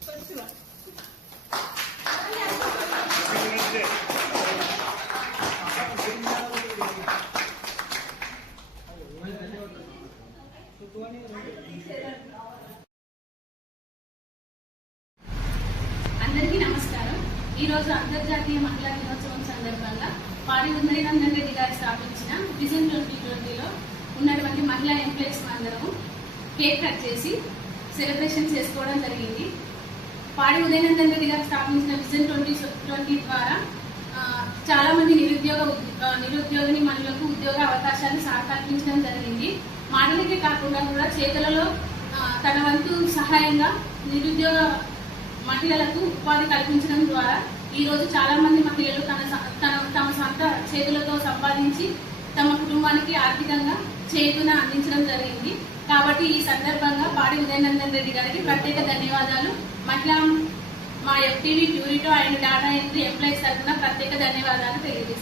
అందరికీ నమస్కారం. ఈ రోజు అంతర్జాతీయ మహిళా దినోత్సవం సందర్భంగా పాడి ఉదయనందన్ రెడ్డి గారు స్థాపించిన విజన్ 2020లో ఉన్నటువంటి మహిళా ఎంప్లాయీస్ అందరము కేక్ కట్ చేసి సెలబ్రేషన్ చేసుకోవడం జరిగింది. పాడి ఉదయనందన్ రెడ్డి గారు స్థాపించిన విజన్ 2020 ద్వారా చాలా మంది నిరుద్యోగిని మహిళలకు ఉద్యోగ అవకాశాలు కల్పించడం జరిగింది. మాటలకే కాకుండా కూడా చేతులలో తన వంతు సహాయంగా నిరుద్యోగ మహిళలకు ఉపాధి కల్పించడం ద్వారా ఈ రోజు చాలా మంది మహిళలు తమ సొంత చేతులతో సంపాదించి తమ కుటుంబానికి ఆర్థికంగా చేతున అందించడం జరిగింది. కాబట్టి ఈ సందర్భంగా పాడి ఉదయనందన్ రెడ్డి గారికి ప్రత్యేక ధన్యవాదాలు. మా FTV ప్యూరిటో అండ్ డాటా ఎంట్రీ ఎంప్లాయీస్ తరఫున ప్రత్యేక ధన్యవాదాలు తెలియజేస్తున్నాను.